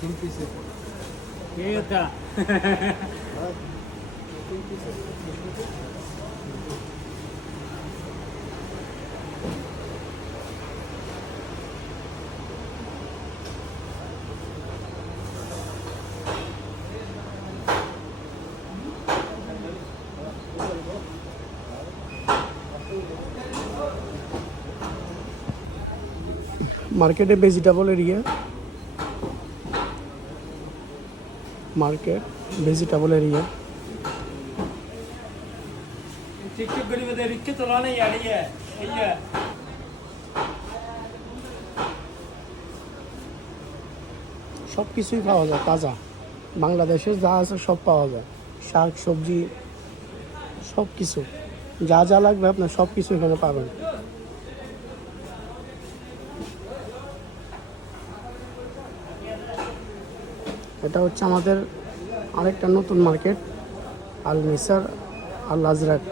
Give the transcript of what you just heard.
¿Qué está? মার্কেটে vegetable area, market vegetable area. TikTok garibe de rikke to lana yari है ये সব কিছুই পাওয়া যায় তাজা, বাংলাদেশে যা আছে সব পাওয়া যায়, শাক সবজি সব কিছু, যা যা লাগবে আপনার সব কিছু এখানে পাবেন। এটা হচ্ছে আমাদের আরেকটা নতুন মার্কেট, আল মিসার আল আজরাক।